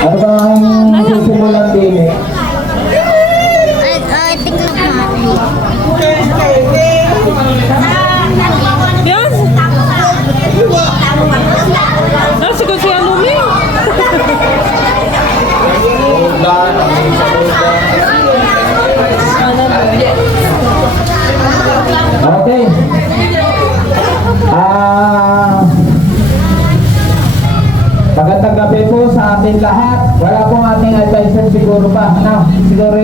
Ano ba ang susimulan din eh? Yan! Nasigot si Alumi. Okay. Magandang gabi po sa ating lahat. Wala pong ating advisor siguro ba? Ano? Siguro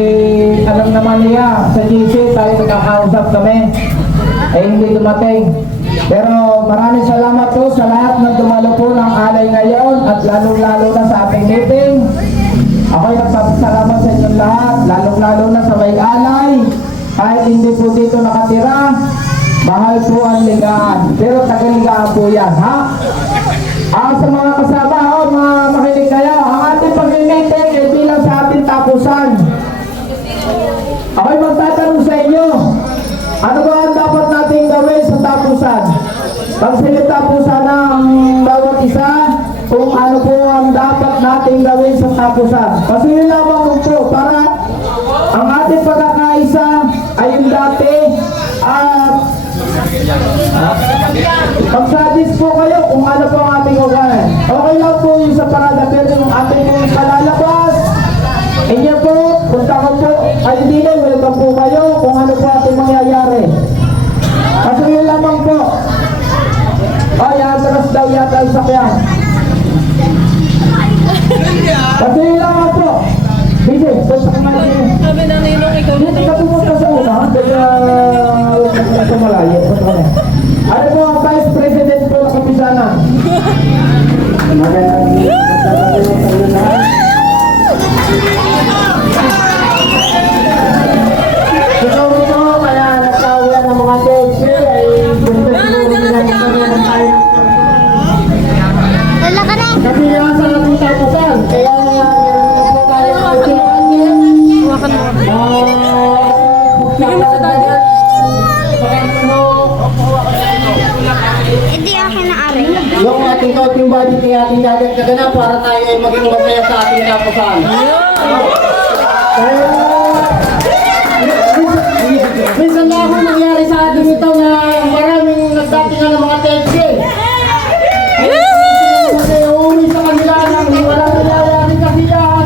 alam naman niya sa GC tayo nagkakausap kami. Hindi dumating. Pero maraming salamat po sa lahat ng dumalo po ng alay ngayon at lalong-lalo na sa ating meeting. Ako'y nagpapasalamat sa inyong lahat, lalong-lalo na sa may alay. Kahit hindi po dito nakatira, mahal po ang ligaan. Pero taga-ligaan po yan, ha? Sa mga kasama, makinig kayo. Ang ating pag-meeting ay bilang sa ating tapusan. Ako'y magtatanong sa inyo, ano ba ang dapat nating gawin sa tapusan? Pagsalita po sana ang bawat isa kung ano po ang dapat nating gawin sa tapusan. Kasi yun lamang po para ang ating pagkakaisa ay yung dati at magsadis po kayo kung ano po ang ating ugalan. Okay lang po yung sa parada pero yung ating pong palalabas inyo po, punta ko po ay hindi na, welcome po kayo kung ano po ating mangyayari. Kasi yun lamang po. Atras daw yata yung sakyan. Kasi yun lamang po. Bisi, punta ka man din. Sabi na ninong ikaw na Hindi ka pumunta sa una, kaya sa malayo. Ano po ang Vice President po ng Kapisanan? Magandang magsasabi sa inyo lahat. Ikaw ito, kaya nagkawa ng mga teacher ay punta siguro nila yung kanya ng tayo. Kasi yan sa ating tapusan, kaya po tayo mag-iangin. Hawakan mo. Bigyan mo sa daddy. Hindi akin na ari. Yung ating coaching budget ay ating dadagdagan na para tayo ay maging masaya sa ating tapusan. Minsan na ako nangyari sa ating ito na maraming nagdatingan ng mga teacher. Kasi uli sa kanila nang wala nangyayari kasi yan.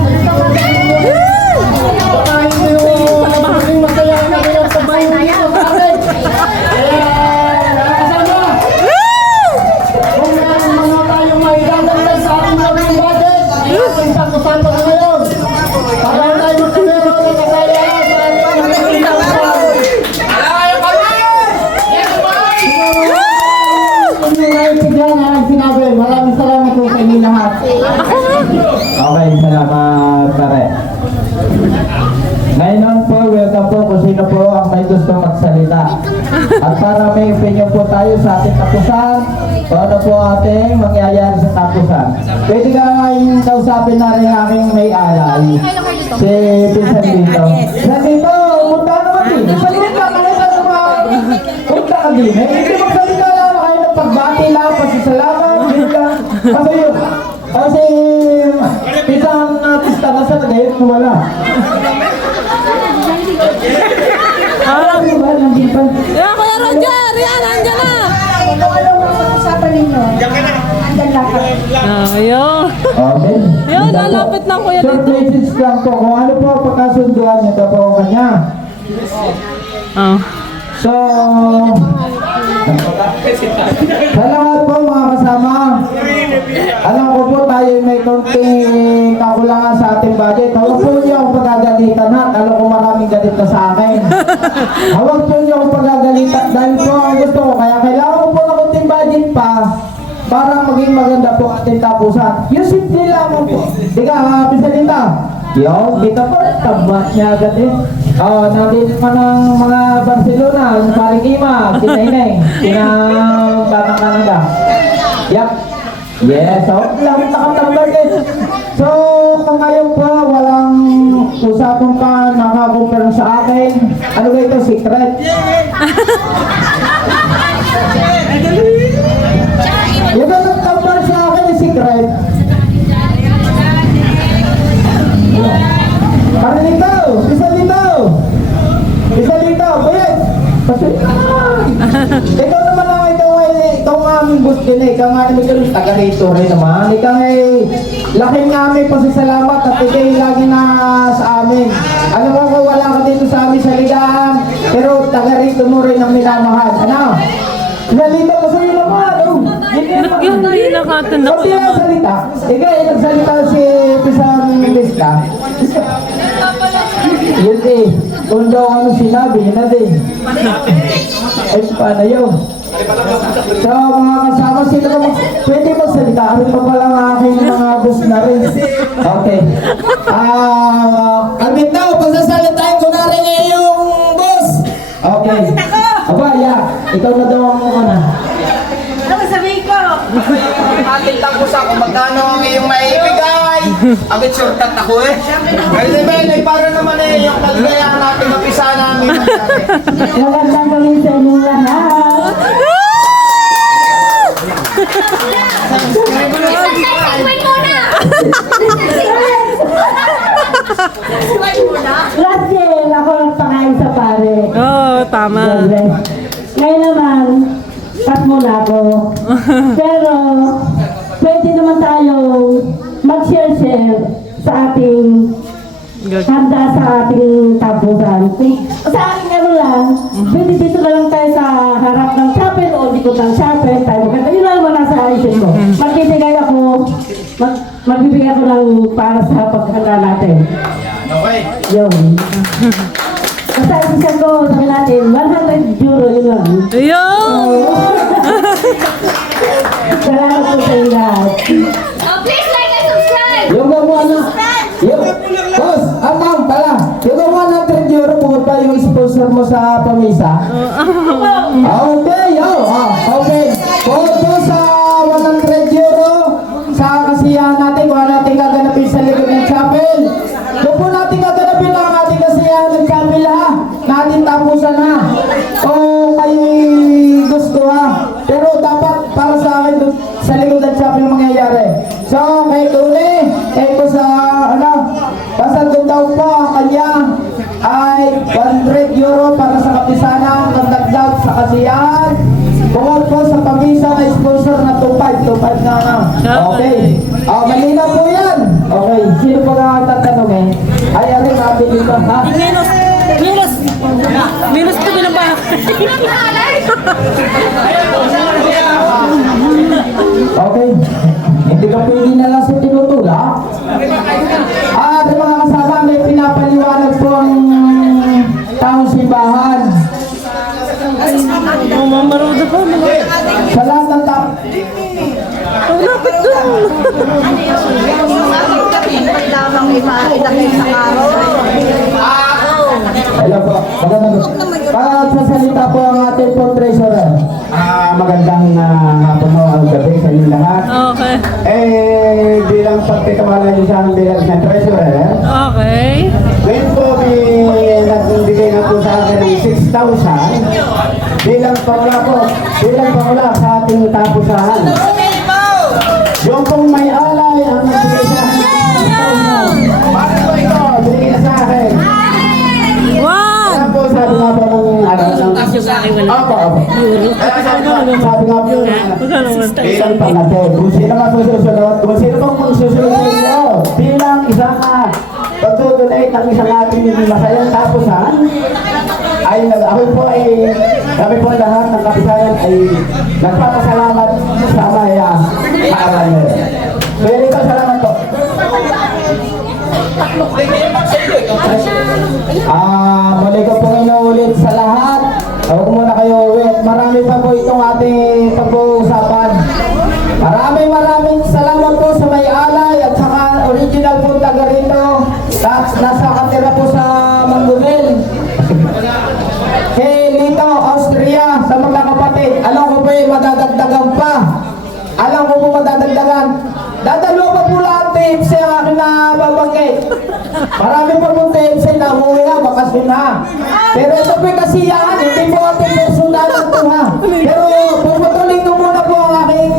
Baka hindi yung maging masaya na kanyang sabay na ito sa atin. Kaya nakakasama. Kung meron mga tayong maidadagdag sa ating coaching budget, ay ating tapusan pa ngayon. Para tayo magkabero ng kasaya sa ating mga tapusan. Maraming salamat po sa inyo lahat. Okay, salamat pare. Ngayon po, welcome po kung sino po ang may gusto magsalita. At para may opinion po tayo sa ating tapusan, o ano po ating mangyayari sa tapusan. Pwede ka ngayon kausapin na rin aking may alay. Si Pisan dito. Pisan dito, punta naman din. Salit ka, kalita sa mga punta ka din. Hindi magsalita lang kayo ng pagbati lang, pasasalamat. Kasi yun, kasi isang artista na sa nagayot na wala. Yan, Kuya Roger! Yan, andyan na! Ito alam mo sa usapan ninyo. Andyan lang. Ayun. Okay. Yan, lalapit lang Kuya Short dito. message lang po kung ano po pagkasunduan niyo daw po kanya. So, sa lahat po mga kasama, alam ko po tayo may konting kakulangan sa ating budget. Huwag po niyo akong pagagalitan ha. Alam ko maraming galit na sa akin. Huwag po niyo akong pagagalitan dahil po ang gusto ko. Kaya kailangan ko po ng konting budget pa para maging maganda po ating tapusan. Yung simple lamang po. Di ka, Pisalita. Yo, kita po, tabat niya agad eh. Nandito pa ng mga Barcelona, yung paring Ima, Sinaineng, Batang Canada. Yep. Yes, so, lang nakatambal din. So, ngayon po, walang usapan pa nakakumpara sa akin. Ano ba ito, secret? Yung nagtambal sa akin, secret. Ikaw naman ang ikaw nga aming boss din eh. Ikaw nga namin ganun, taga rito rin naman. Ikaw nga laking namin pasasalamat at ikaw lagi na sa amin. Alam mo kung wala ka dito sa amin sa ligaan, pero taga rito mo rin ang minamahal. Ano? Nalito ko sa'yo naman. Ba't yung hindi nakatanda ko Pati ang naman? salita. Ikaw nagsalita si Pisang Lista. Yun eh. Kung daw ano sinabi, yun na din. Ay, paano yun? So, mga kasama, sino ka pwede magsalita? Ano pa pala ang aking mga boss na rin? Okay. Alvin daw, pagsasalitain ko na rin yung boss. Okay. Aba, yeah. Ikaw na daw ang ano. Ano sabihin ko? Ating tapos ako, magkano ang iyong maibigay? Agad shortcut ako eh. Kasi Ben, ay para naman eh, yung kaligayahan natin, mapisa namin. Magandang gawin sa inyong lahat. Russell, ako ang pangalan sa pare. Oo, tama. Ngayon naman, cut muna ako. Pero, pwede naman tayong mag-share-share sa ating handa sa ating tapusan. Sa aking ano lang, pwede dito na lang tayo sa harap ng chapel o likod ng chapel. Tayo maganda. Yun lang muna sa isip ko. Magbibigay ako ng para sa paghanda natin. Okay. Yun. Basta isip ko, sabi natin, 100 euro, yun lang. Ayun! Salamat po sa inyo lahat. Please like and subscribe! Yung gawa na, yung, boss, amang pala, yung gawa na 30 euro, pumunta yung sponsor mo sa pamisa. Okay, okay. Pumunta sa 100 euro, sa kasiyahan natin, kung natin gaganapin sa likod ng chapel. Doon po natin gaganapin ang ating kasiyahan ng chapel ha, natin tapusan ha. Kung kayo'y gusto ha, pero dapat para sa akin doon, sa likod ng chapel yung mangyayari. So, kay Tuli, kay ko sa, basta doon daw po ang kanya ay 100 euro para sa kapisanan, pagdagdag sa kasiyahan. Bukod po sa pamisa na sponsor na 2.5 na. Okay. Malinaw po yan. Okay. Sino pa nga tatanong eh? Ay, aring mabili ko ha? Minus ko binaba. Okay. Hindi ka pwede na lang sa tinutula. At mga kasama, may pinapaliwanag po ang taong simbahan. Oh, mamaruda pa. Sa lahat ng tao. Lapit doon. Hello po. Sasalita po ang ating po treasurer. Magandang hapon mo ang gabi sa inyong lahat. Okay. Bilang pagtitiwala niyo sa akin bilang isang treasurer, Okay. ngayon po nagbigay na po sa akin ng 6,000 bilang pangula sa ating tapusahan. Yung pong may alay ang nagbigay sa akin ng 6,000. Bakit po ito? Binigay na sa akin. Kaya po sabi nga po ng Opo. Sabi nga po bilang pangatid. Kung sino man susunod, kung sino pong magsusunod sa inyo bilang isang pagdodonate ng isang ating masayang tapusan ay kami po lahat ng kapisayan ay nagpapasalamat sa maya maaral nyo. Very good, salamat po. Muli ko pong inuulit sa lahat. Huwag muna kayo ulit. Marami pa po itong ating pag-uusapan. Maraming salamat po sa may alay at saka original po taga rito. Nasa katira po sa Manggulil. Kay Lito, Austria, sa mga kapatid. Alam ko po madadagdagan pa. Alam ko po madadagdagan. Dadalo pa po lahat tips ang akin na babanggit. Marami pa po tips na umuwi na, bakasyon na. Pero ito po yung kasiyahan, hindi po ating personal na ito ha. Pero pupatuloy ko muna po ang aking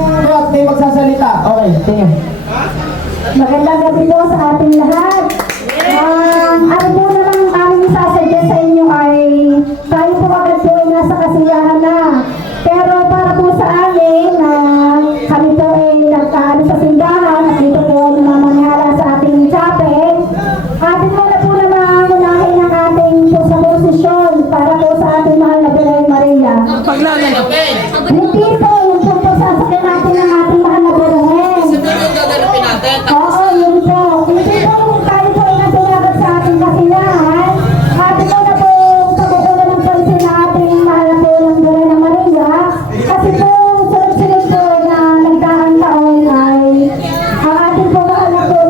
may magsasalita. Okay, tingin. Magandang gabi po sa ating lahat. Ano po naman aming isasuggest sa inyo ay tayo po agad po ay nasa kasiyahan na. Hindi po, yung po sasakyan natin ng ating mahal na buruhin. Yung gaganapin natin. Oo, yun po. Hindi po tayo po natulagat sa ating kasiyahan. Atin po na po pagkukulan ng pansin na ating mahal na po ng Buray na Maria. Kasi po, sunod-sunod po na nagdaang taon ay ang ating po mahal na po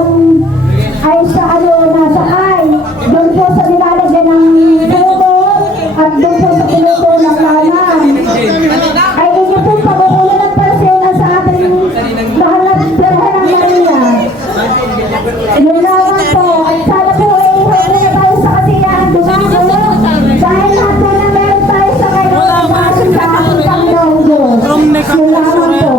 ay sa nasakay. Doon po sa nilalagyan ng buko at doon po sa pinuto ng lalan. Ay inyo po pagkukulan ng pansin na sa ating mahal na Buray na Maria. Yun naman po, at sana po ay wala na tayo sa kasiyahan dumago. Dahil lahat po na meron tayo sa kayo sa ating Panginoon Diyos. Yun naman po.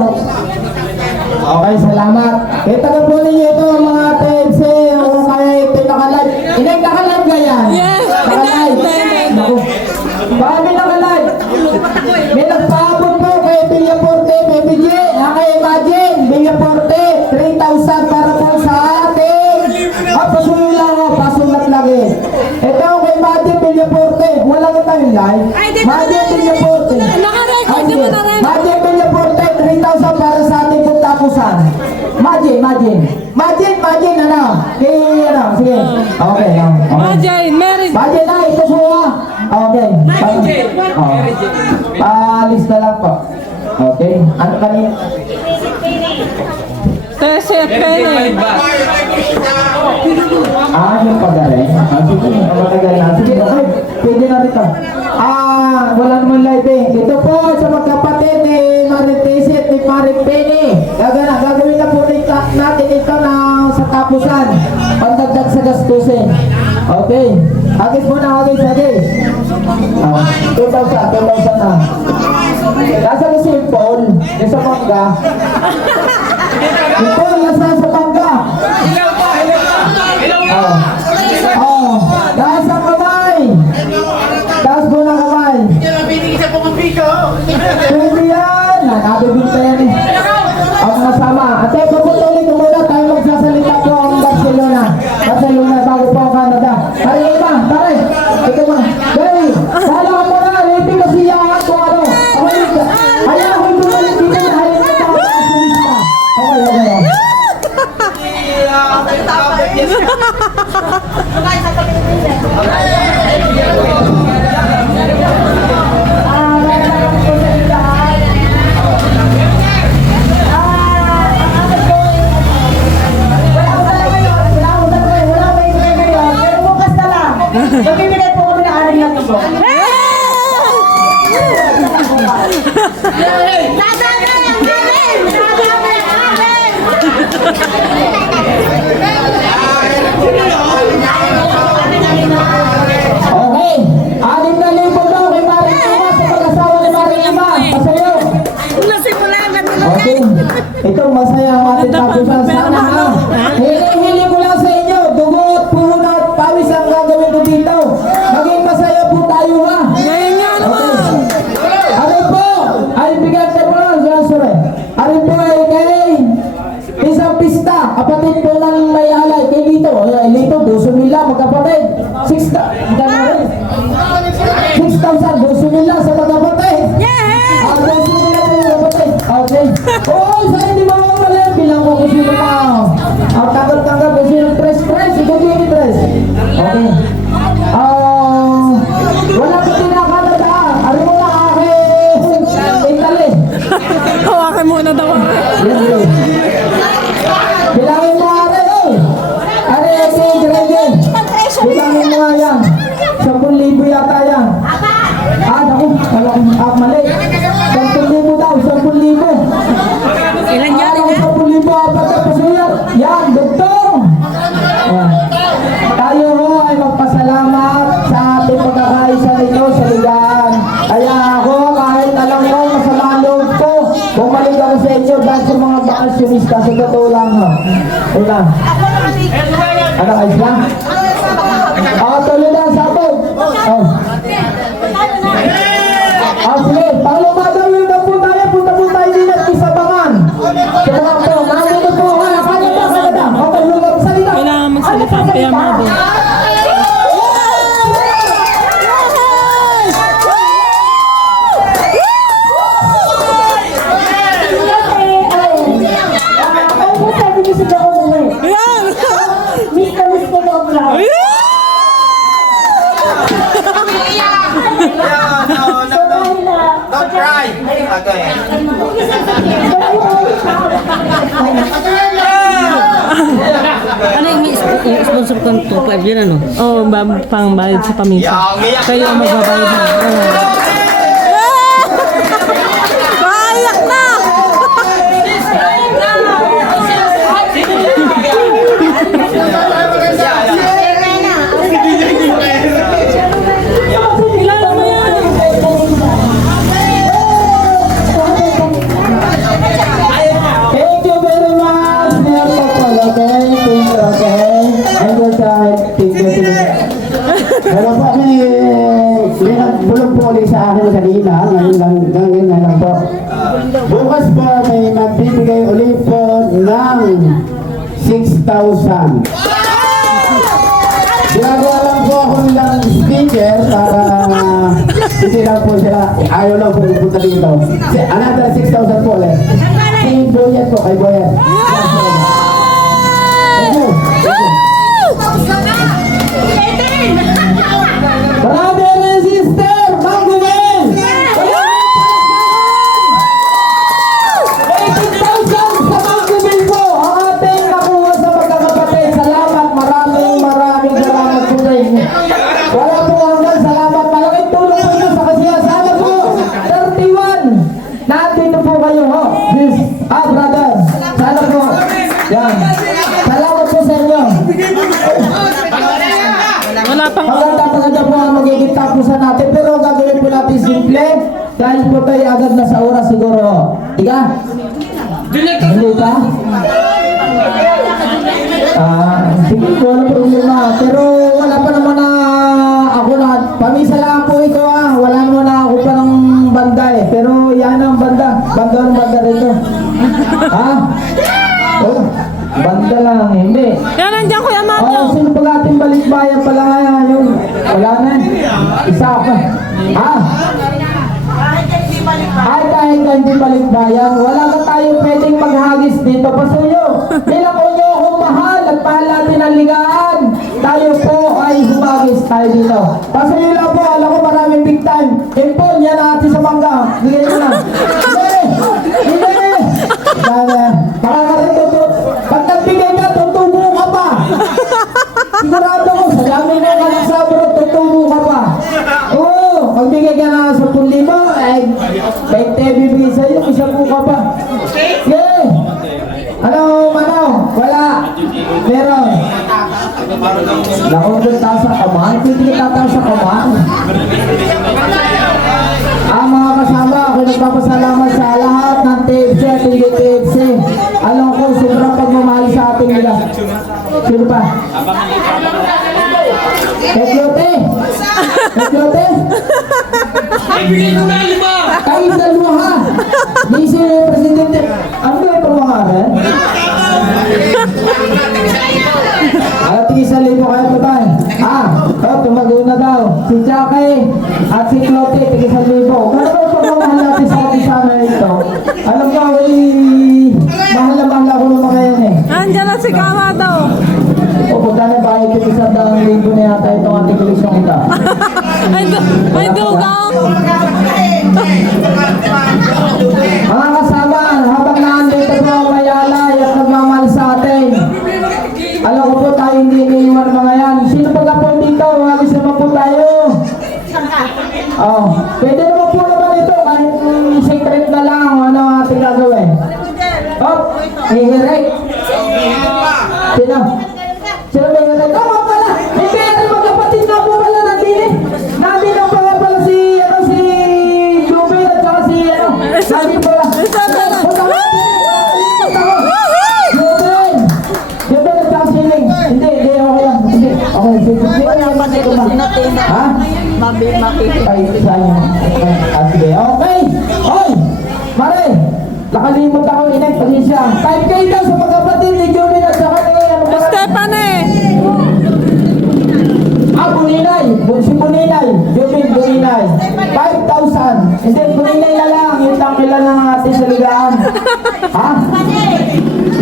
Okay, salamat. Eh, taga po ninyo ito, mga TFC, o kaya ito nakalive. Inay, nakalive ka yan? Yes! Nakalive. Naku. Baka may nakalive. May nagpaabot po kay Villaporte, PPG, kay Imagine, Villaporte, 3,000 para po sa atin. Pasunin lang ako, pasulat lagi. Ito kay Imagine, Villaporte, wala ko tayong live. Imagine, Villaporte. Naka-record naman na rin. Imagine, Villaporte, 3,000 para sa ating pagtapusan. Imagine, ano? Ano, sige. Okay, okay. Majay, Mary. Imagine na, ito po ah. Okay. Paalis na lang po. Okay. Ano kanina? Tese at Pene. Yung pagaling. Sige, matagal na. Sige, okay. Pwede na rito. Wala naman live eh. Ito po sa magkapatid ni Maritesi at ni Maripeni. Gagawin na po natin ito sa tapusan. Pandagdag sa gastusin. Okay. Agis muna, agis. 2,000 na. Nasa na cellphone, yung sa mangga. Ito, nasa sa mangga. Taas ang kamay. Taas mo na kamay. Pwede yan. Nakabibinta yan eh. Ang mga sama. Ate, paputuloy ko muna. Tayo magsasalita po ang Barcelona. Bago po ang Canada. Pare, iba. Pare. Ito mo. Gary. Sala ka muna. Hindi ko siyahan kung ano. Ayaw ako bumalik dito na ayaw ko makapagsalita. Okay. Magbibigay po kami ng aring lang ito. Okay. 6,000 daw kay Maring Ima sa pag-asawa ni Maring Ima. Pasayo. Okay. Ito masaya ang ating tapusan. Sana ha. Hili ko lang sa inyo. Dugo at puhon at pawis ang gagawin ko dito. Maging masaya po tayo ha. Ngayon nga naman. Ano po? Ay bigyan sa po lang. Ano po ay kay isang pista. Kapatid po ng may alay. Kay Lito. Lito, 12,000 magkapatid. 6,000 sa magkapatid. Yeah! Ang 12,000 magkapatid. Okay. Oo, sa hindi mawawala. Bilang ko kung sino pa. Ang tanggap kung sino press. Ikaw din press. Okay. Wala ko tinakalada. Ano mo na aking Italy. Hawakan muna daw. Yan. Bilangin mo are. Bilangin mo nga yan. 10,000 yata yan. Naku. Mali. 10,000 daw. 10,000. Ilan yan? 10,000 apat na pasuyan. Yan. Dugtong. Tayo ho ay magpasalamat sa ating pagkakaisa nito sa ligahan. Kaya ako kahit alam ko masama ang loob ko, bumalik ako sa inyo dahil sa mga bakasyonista. Sa totoo lang ho. Ulan. Ano ayos lang? Tuloy na sa abog. Sige, panglumadaw yun na po tayo. Punta po tayo din at isabangan. Isabangan po. Nandito po. Kanada. Okay, lumab. Salita. Kailangan magsalita ang piyamado. Ano yung sponsor ko 2.5 yun ano? Oo, pang bayad sa paminsa. Kayo ang magbabayad na. Kayak na! Kilala mo yan! Thank you very much, Mayor Popol, okay? Thank you, okay? And good side, thank you. Pero po kami, bulong po ulit sa akin kanina, ngayon lang po. Bukas po may magbibigay ulit po ng 6,000. Ginagawa lang po ako nilang sticker para hindi lang po sila, ayaw lang po pupunta dito. Another 6,000 po ulit. Kay Boyet po, kay Boyet. Thank you. Brother and sister, Mangumen! 18,000 sa Mangumen po ang ating nakuha sa magkakapatid. Salamat, maraming salamat po sa inyo. Wala po hanggang salamat. Malaking tulong po ito sa kasiyasan po. 31. Nandito po kayo, ho. Brother. Sana po. Yan. Salamat po sa inyo. Wala pang... Maganda po ang magiging tapusan natin, pero gagawin po natin simple dahil po tayo agad na sa oras siguro. Diga? Hindi ka? Sige po, wala problema. Pero wala pa naman na ako na, pamisa lang po ito wala naman na ako pa ng banda eh. Pero yan ang banda. Banda rito. Ha? Oh, banda lang, hindi. Yan, nandiyan Kuya Mario. Sino pag ating balikbayan pala nga yun? Wala na. Isa pa. Ha? Ay, kahit hindi balikbayan, wala na tayo pwedeng maghagis dito. Pasuyo, bilang ko nyo akong mahal at mahal natin ang ligaan. Tayo po ay humagis tayo dito. Pasuyo lang po, alam ko maraming big time. Impon, yan natin sa mangga. Bigay mo na. Hindi! Makakarinig ko. Pag nagbigay ka, tutubo ka pa. Sigurado ko, sa dami na anak sa bro, tutubo ka pa. Oo, magbigay ka na 10,000, ay 20 bibigay sa'yo, isa po ka pa. Okay. Ano, Manaw? Wala. Meron. Nakong doon tayo sa kaman, pwede ka tayo sa kaman. Mga kasama, ako nagpapasalamat sa lahat ng TFC at hindi TFC. Alam ko, sobrang pagmamahal sa ating nila. Sino pa? Teklote! Teklote! Kayo dalawa ha! Di si Presidente. Ano ba yung pangalan? Tingin 1,000 kayo pa tayo. Tumago na daw. Si Jackie at si Clote, tingin 1,000. Kaya ba pagmamahal natin sa ating sana ito? Alam ko, mahal na mahal ako ng mga yan eh. Nandiyan na si Kama daw. Punta na ba ito isang daang linggo na yata itong ating koleksyon ito? May dugang. Mga kasama, habang nandito po ang mayalay at nagmamahal sa atin. Alam ko po tayo hindi iniiwan mga yan. Sino pag po dito? Wagis naman po tayo. Pwede naman po naman ito kahit secret na lang ano ating gagawin. Hihirik. Sino? Sino ba hihirik? Tama pala! Hindi yan magkapatid na po pala nandini. Nandito pa pala si Jubin at saka si nandito pala. Jubin at saka si Ling. Hindi, okay lang. Hindi, okay. Sige, ha? Ay, sayang. Okay. Hoy! Mare! Nakalimot ako inek. Pasensya. 5K daw sa magkapatid ni Jubin at saka ni Stephanie! Buninay! Si Buninay! Jubin Buninay! 5,000! Hindi, Buninay na lang! Yung tangkila ng ating saligaan! Ha?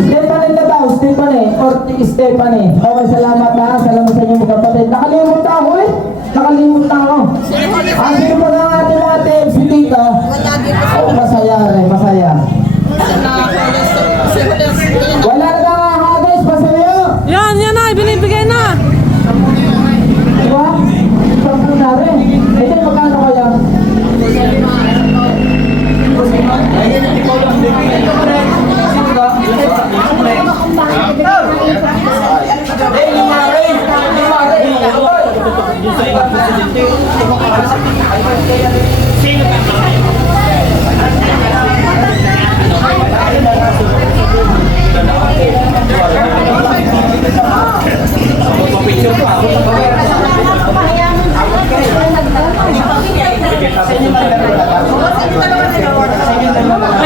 Stephanie na daw! Stephanie! Or Stephanie! Okay, salamat ha! Salamat sa inyo mga kapatid! Nakalimot na ako eh! Nakalimot na ako! Ang sino pa nga ating mga TFC dito? Masaya rin!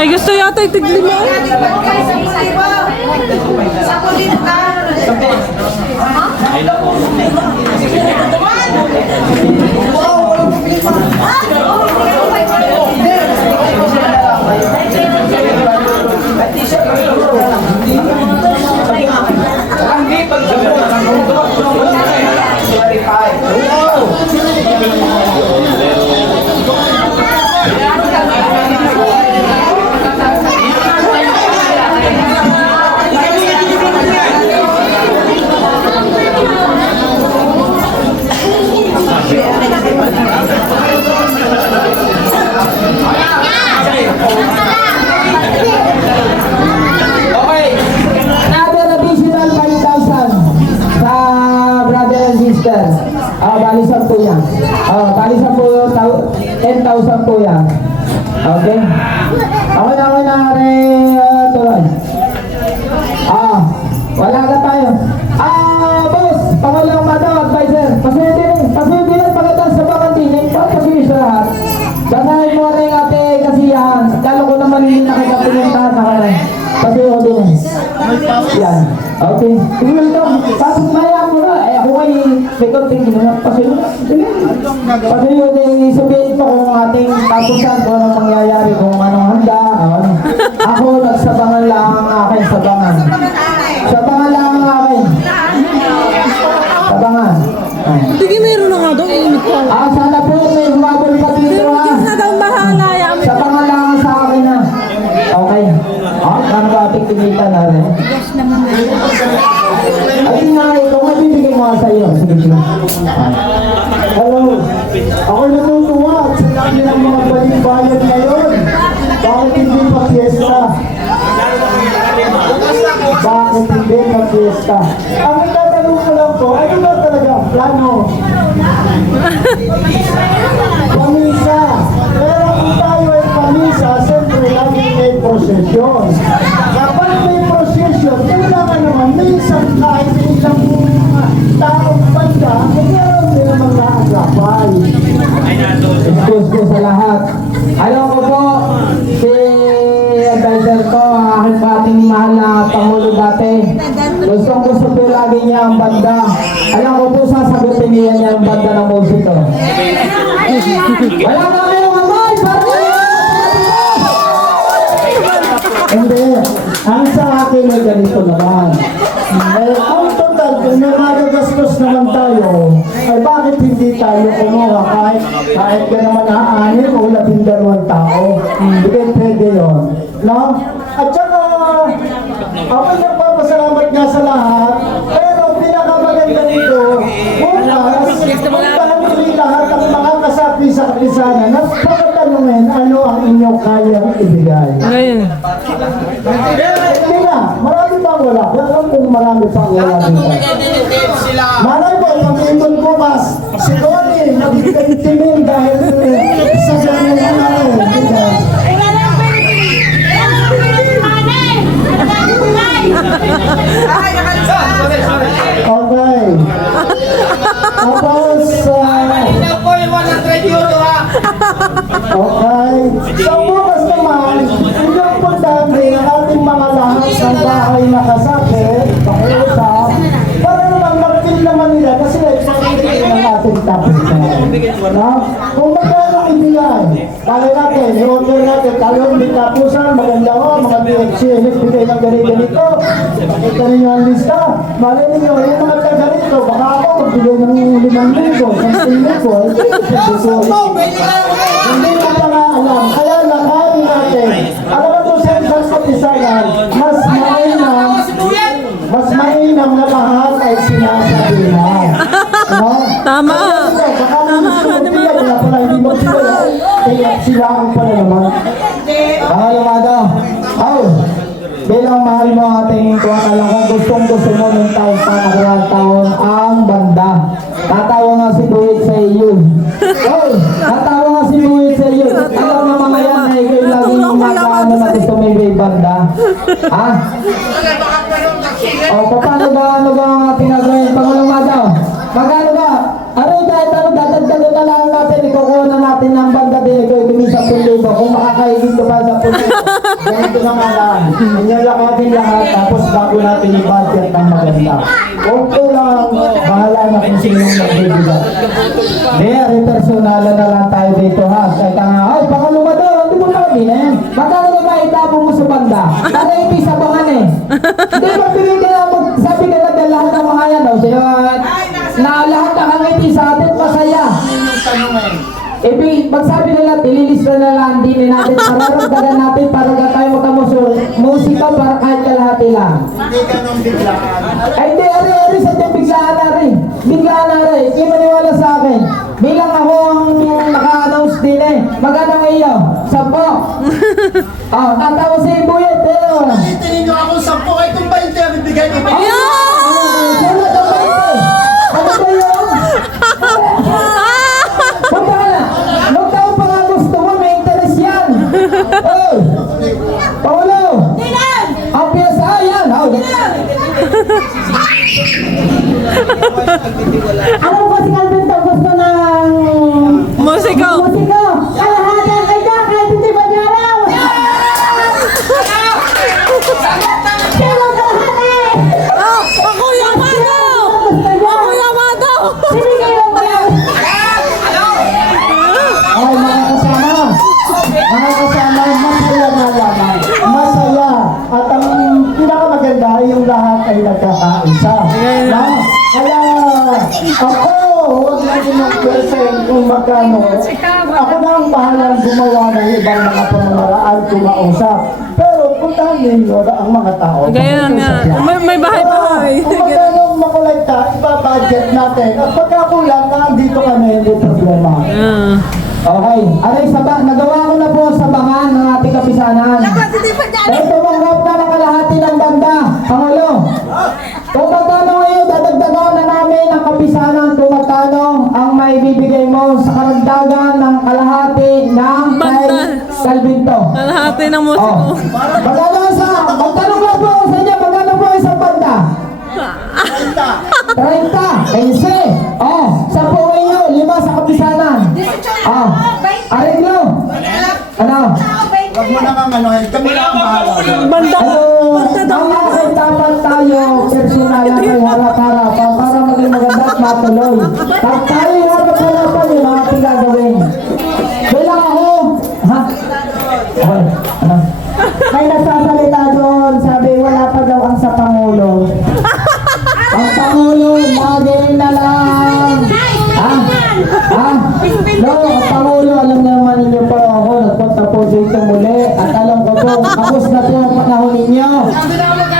May gusto yata itigli mo. Okay. Another additional 5,000 sa brother and sister. Bali 10 yan. Bali 10,000 po yan. Okay. Okay na tuloy. Wala ka tayo. Boss, Pangulong Madam Advisor. Paswede rin pagkatang sa pagkantinin. Paswede sa lahat. Basahin mo rin ate kasiyahan. Lalo ko naman hindi nakikapinuntahan na ka rin. Paswede din. Yan. Okay. Tingnan ito. Pasok maya mo na. Ako kayo may konting ginawa. Paswede. Paswede sabihin ko kung ating tapusan kung anong mangyayari, kung anong handa. Ako nagsabangan lang ang aking sabangan. Sabangan lang ang akin. Sabangan. Hindi meron na nga daw. Init ko. Sana po may humabol pa dito ha. Diyos na daw bahala. Sabangan lang sa akin ha. Okay. Ano ba ating kinita na rin? Ay, tinay, kung mabibigay mo sa iyo. Sige. Hello, ako natutuwa at sa dami ng mga balibayad ngayon. Bakit hindi pa fiesta? Bakit hindi pa fiesta? Ang itatanong ko lang po, ano ba talaga ang plano? Pamisa. Pero kung tayo ay pamisa, siyempre lagi may prosesyon. Kapag may prosesyon, kailangan naman may isang kahit ilang taong banda, mayroon din naman naagapay. Excuse ko sa lahat. Alam ko po, si advisor ko, ang aking pating mahal na Pangulo dati. Gusto po lagi niya ang banda. Alam ko po, sasagutin niya ang banda ng musiko. Wala na kayong amay! Hindi. Ang sa akin ay ganito naman. Ang total, kung nagagastos naman tayo, ay bakit hindi tayo kumuha kahit ka naman aanin o 12 tao. Hindi pwede yun. No? At saka, ako'y nagpapasalamat nga sa lahat, pero pinakamaganda nito, puntahan nyo lahat ang mga kasapi sa kapisanan at pagkatanungin ano ang inyong kayang ibigay. Ngayon. Hindi na, marami pang wala. Wala kung marami pang wala dito. Malay po, pag-ikon bukas, si Connie, nagtimin dahil sa ganyan na natin. Okay. Tapos, Ina po yung 100 euro ha. okay. So bukas naman, inyong puntahan din ang ating mga lahat ng bahay na kasakit, pakiusap, para naman mag-feel naman nila kasi excited ng ating topic na. Kung magkano ibigay, kaya natin, i-order natin, talong di tapusan, maganda ko, mga DXCNF, bigay ng ganito. Pakita ninyo ang lista. Malay ninyo, yung mga taga-rito, baka ako magbigay ng 5,000, 10,000, hindi ko pa nga alam. Kaya lakarin natin. Alam mo kung saan sa katisayan, mas mainam na lahat ay sinasabihan. No? Tama. Baka naman kaya pala hindi magbigay. Kaya sila ang pala naman. Pangalumado. Bilang mahal mo ang ating tuwang alam kung gustong-gusto mo ng taon pa nakarang taon ang banda. Tatawa nga si Buhit sa iyo. Tatawa nga si Buhit sa iyo. Alam mo mamaya na ikaw lagi yung makaano na gusto may banda. Ha? Paano ba ang ating nagawin? Pangalumado. Magkano ba? Aray kahit dadagdagan na lang natin, ikukuha na natin ng banda din. Ikaw, kumisa 10,000. Kung makakaigit ka pa sa 10,000. ganito naman lang. Inyalakatin lahat, tapos bago natin i-budget ng maganda. Okay lang, bahala na kung sinong magbibigay. Hindi, personalan na lang tayo dito ha. Kahit ay, Pangulo daw, hindi mo sabihin. Magkano na ba itabo mo sa banda? Kada ito sa bangan eh. Hindi ba pili ka na sabi ka na dahil lahat ng mga yan, no? Na lahat na kangiti sa atin, masaya. Ibig, magsabi nila, tililista na lang, din natin, pararagdagan natin para ka tayo musika para kahit kalahati lang. Hindi ganun biglaan. Ay, hindi, ari, sa dyan, biglaan na rin. Biglaan na rin, hindi maniwala sa akin. Bilang ako ang naka-announce din eh. Magkano iyo? 10. Tatawa sa ibuyet, pero... Itingin nyo akong 10 kayo kung 20 ang ibigay ko. Sulat ang 20. Ano ba yun? Punta ka na. Nung taon pa nga gusto mo, may interest yan. Oh, Paulo. Ang piyasa, yan. Ano po si Calvin to? Gusto ng... Musiko! Musiko! Kalahati ang kaya kahit hindi ba niya alam? Sino kalahati? Oh! Ako Yamado! Ako Yamado! Sinigay lang ba yan? Ay, mga kasama, masaya na lamang. Masaya. At ang pinakamaganda ay yung lahat ay nagkakaisa. Na? Kaya ako, huwag natin yung percent kung magkano. Ako na ang bahalang gumawa ng ibang mga pamamaraan kumausap. Pero puntahan ninyo ang mga tao. Ganyan nga. May bahay pa kami. Kung magkano makolekta, iba-budget natin. At pagkakulang, nandito kami, hindi problema. Okay. Aray, nagawa ko na po sa bangan ng ating kapisanan. Dahil tumanggap na ng kalahati ng banda, Pangulo. Kung magkano ngayon, dadagdagan na namin ang kapisanan kung magkano ang maibibigay mo sa karagdagan ng kalahati ng kay Calvinto. Kalahati ng musiko. Oh. Magkano lang po sa inyo, magkano po isang banda? 30. 15. Oh, 10 ngayon, 5 sa kapisanan. Oh, ariglo. Ano? Huwag mo nang amanuhin. Kami na ang bahala. Banda! Ano, ang akin dapat tayo personalan ay harap-harap para maging maganda at matuloy. Pag tayo harap-harapan yung mga pinagawin. Bilang ako, ha? Okay, ano? May nagsasalita doon, sabi wala pa daw ang sa Pangulo. Ang Pangulo, lagi na lang. No, ang Pangulo, alam naman ninyo po ako, nagpunta po dito muli. At alam ko po, tapos na po ang panahon ninyo.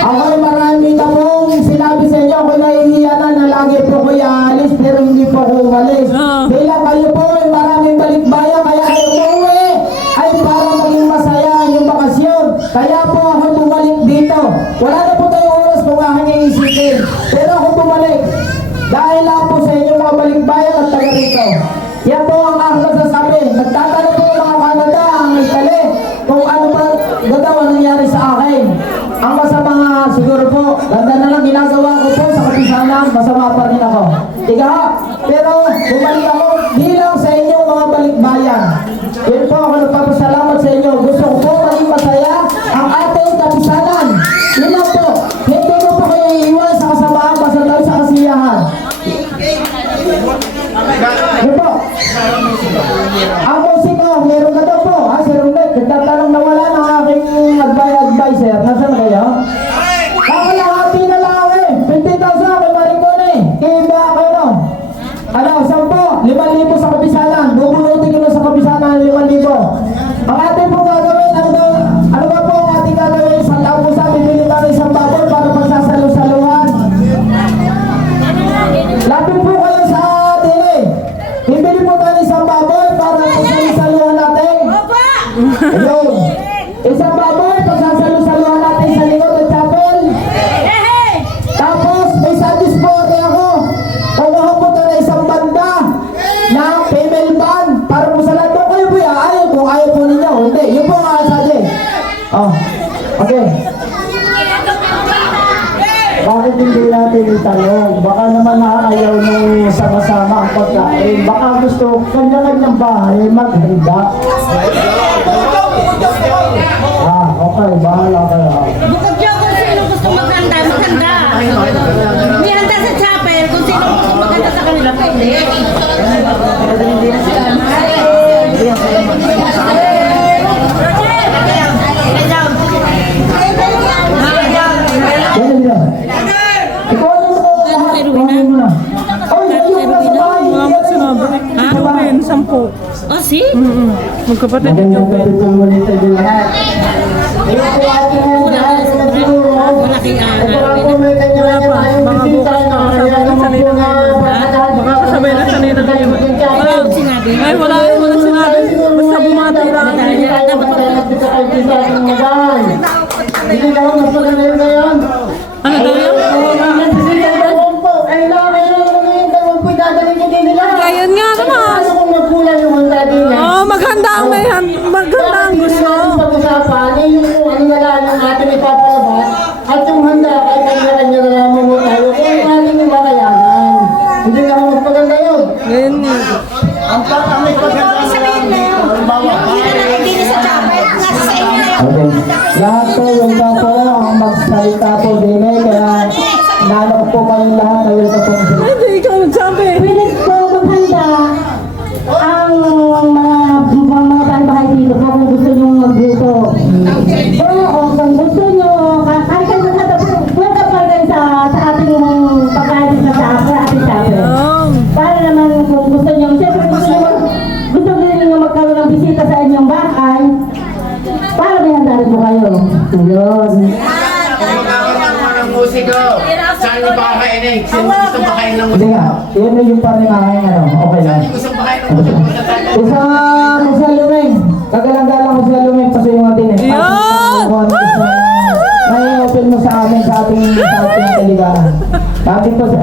Ako'y marami na pong sinabi sa inyo, ako'y nahihiya na lagi po ko ialis, pero hindi po ko umalis. Bilang kayo po, ay maraming balikbayan, kaya kayo umuwi ay para maging masaya ang inyong bakasyon. Kaya po ako bumalik dito. Wala na po tayong oras kung aking iisipin. Pero ako bumalik. Dahil lang po sa inyong mga balikbayan at taga rito. Yan po ang aking nasasabi. Nagtatanong po yung mga Canada, ang Italy, kung ano ba gadaw ang nangyari sa akin. Ang masama nga siguro po, ganda na lang ginagawa ko po sa kapisanan, masama pa rin ako. Tiga ha? Pero bumalik ako bilang sa inyong mga balikbayan. Yun po ako nagpapasalamat sa inyo. Gusto ko po maging masaya ang ating kapisanan. Yun lang po. Hindi ko po kayo iiwan sa kasamaan, basta tayo sa kasiyahan. Yun po. Ang musiko, meron ka daw po. Ha, Sir Rumet, nagtatanong na wala ng aking advisor. Nasaan na kayo? Kakalahati na lang ako eh. 20,000 ako, marikon eh. Iba ako no. Ano, 10, 5,000 sa kapisanan. Bubulutin ko na sa kapisanan 5,000. Ang ating po gagawin, ano ba po ang ating gagawin? Sa tao sa bibili tayo isang baboy para magsasalo-saluhan. Lapit po kayo sa atin eh. Bibili po tayo isang baboy para magsasalo-saluhan natin. Ayun. Isang baboy, pagsasalo-saluhan natin sa likod ng chapel. Tapos, may sadis po ako. Kumaha po tayo na isang banda na female band para po sa lahat. Kung kayo po ayaw, kung ayaw po ninyo, hindi. Yun po ang sadis. Oh, okay. Bakit hindi natin itanong? Baka naman nakaayaw nung sama-sama ang pagkain. Baka gusto kanya-kanyang bahay maghanda. Okay. Yan, yan. Ikaw ano mo lahat? Kunin mo na. Oy, ayun na sa bahay. Mga sinabi. Ruben, 10. Oh, si? Magkapatid yung Magandang Ruben. gabi po muli sa inyo lahat. Ayun po ating lahat sa nagturo. Wala kay Ito lang po may kanya-kanya tayong Mga bisita bukas na na kaya naman sanay po na na pagkakataon. Baka kasabay na sanay na kayo. Sinabi. Ay, wala sinabi. Basta bumati lang. Hindi ka mas maganda yun ngayon. Ano daw yun? Ayun nga naman. Ano kung magkulang yung handa din yan? Oh, maganda ang may maganda ang gusto. Pag-usapan, yung ano na lang yung ating ipapalabas at yung handa ay kanya-kanya na naman mo tayo kung yung ating yung makayanan. Hindi na mas maganda yun. Ngayon nga. Ang may pagkakataon Okay. Lahat po yung po ang magsalita po din eh. Kaya nanok po kayong lahat na yung kapong Hindi, ikaw nagsabi. Pilit ko maghanda ang mga bahay dito kung gusto nyo magluto. Oo, kung gusto nyo, kahit kayo welcome pa rin sa ating pagkain na sa ating sabi. Para naman kung gusto nyo, siyempre gusto nyo magkaroon ng bisita sa inyong bahay, para may handa rin po kayo. Yun. Ang musiko. Saan mo ba kakainin? Sino gusto ba kain ng Hindi nga, yun yung paningangin ano, okay lang. gusto ba kain ng musiko? Isa lumeng, kagalang-galang sa lumeng kasi yung atin eh. Yan! May open mo sa amin sa ating kaligaan. Nandito sa.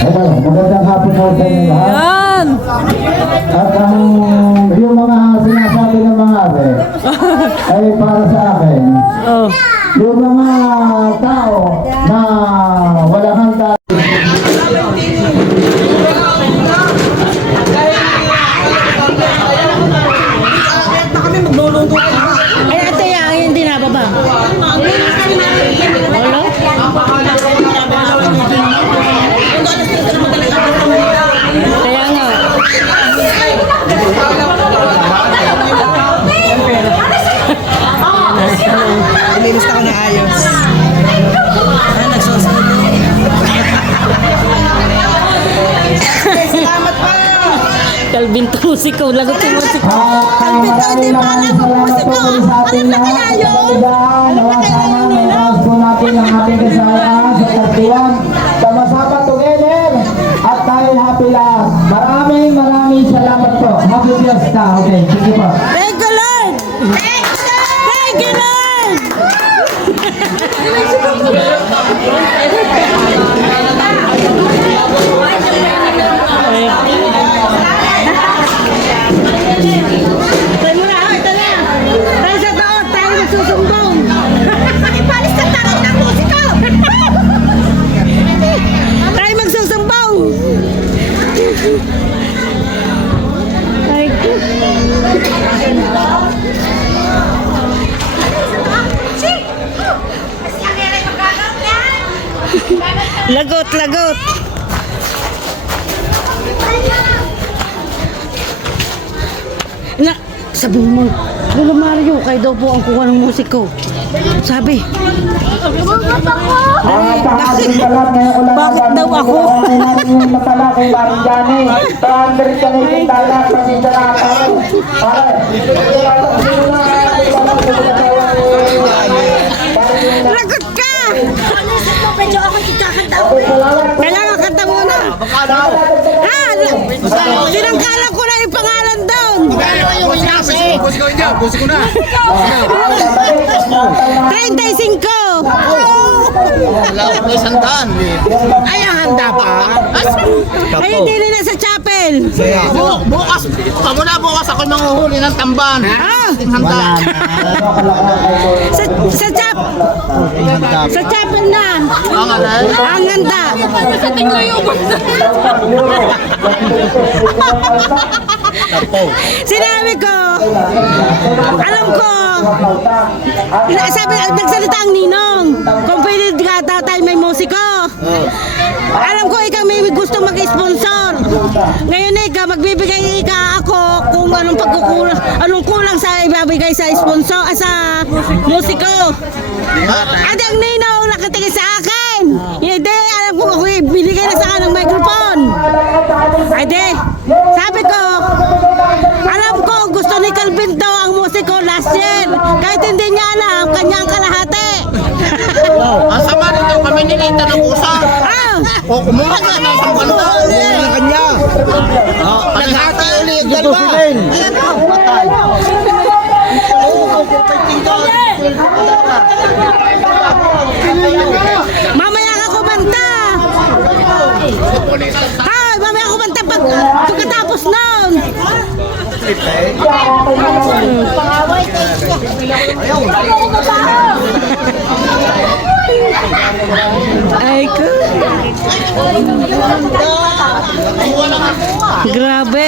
Ito, magandang hapon po sa inyo lahat. Yan! At yung mga sinasabi ng mga ate ay para sa akin. Oh. Yung mga tao na walang handa. Ay, ate, hindi na baba. Hello? Kaya nga. Linis ako na ayos. Salamat pa! Calvin to musiko. Lagot yung musiko. Maraming salamat po muli sa ating lahat sa kaligaan. Nawa sana may taas po natin ang ating kasayaan sa tagpuan. Sama-sama together at tayo happy lahat. Maraming salamat po. Happy Fiesta. Okay, sige po. Thank you, Lord! Thank you, Lord! Tayo muna, ito na! Tayo sa taot, tayo magsusumbong! Ipalis ka tayo ng musiko! Tayo magsusumbong! Ay, lagot, lagot! Na, sabi mo, Lolo Mario, kayo daw po ang kuha ng musiko. Sabi. Bakit daw ako? Yung matala kay Maring Jani. 200 ka na yung tala. Pasensya na ako. Lagot ka! Kailangan kanta muna. Sinanggalan ko na yung pangalan doon. 35. Wala ko isang daan. Ay, ang handa pa. Ay, hindi na sa chapel. Bukas, kamuna bukas ako manguhuli ng tamban. Ah, Handa. sa chapel na. Ang alay. Ang handa. Sinabi ko, alam ko, sabi, nagsalita ang ninong, kung pwede ka tatay may musiko. Alam ko ikaw may gusto mag-sponsor. Ngayon ikaw, magbibigay ka ako kung anong pagkukulang, anong kulang sa ibabigay sa sponsor, sa musiko. Ate ang ninong nakatingin sa akin. Hindi, alam ko ako binigay na sa akin ng microphone. Ate, sabi ko, alam ko gusto ni Calvin daw ang musiko last year. Kahit hindi niya alam, kanyang kalahati. Ang sama nito kami ninita ng pusa. O kumuha ka na isang banda. Kumuha kanya. Naghati ulit yan ba? Patay. Mamaya ka kumanta. Ay, mamaya ka kumanta pagkatapos nun. Ay ko. Grabe.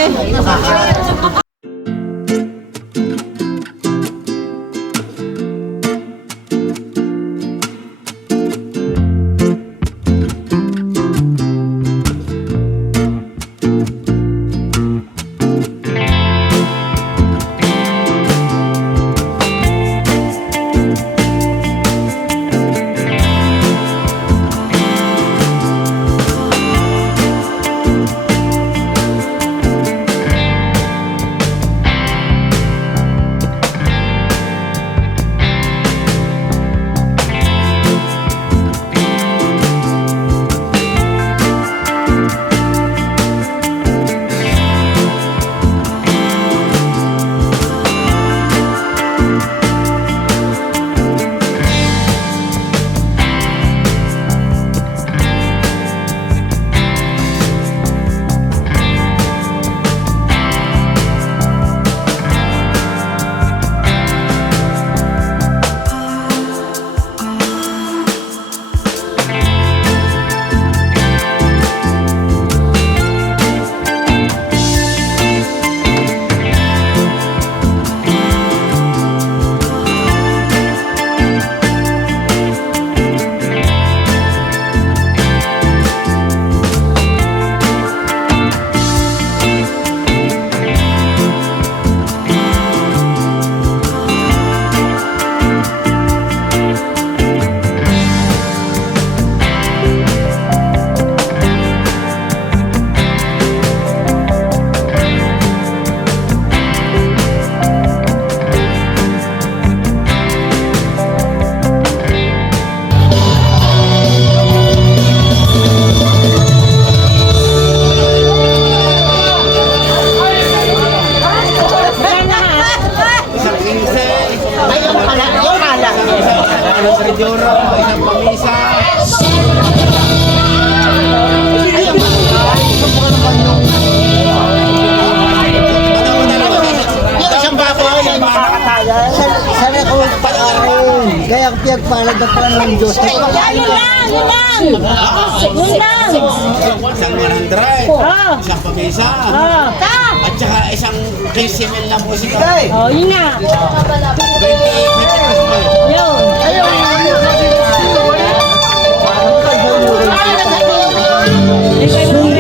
Sana ko pag-aaral. Kaya ang piyagpalag na pala ng Diyos. Yun lang! Isang 100. Isang pamisa. At saka isang 15 mil na musika. Oh, yun nga. 20 Yun.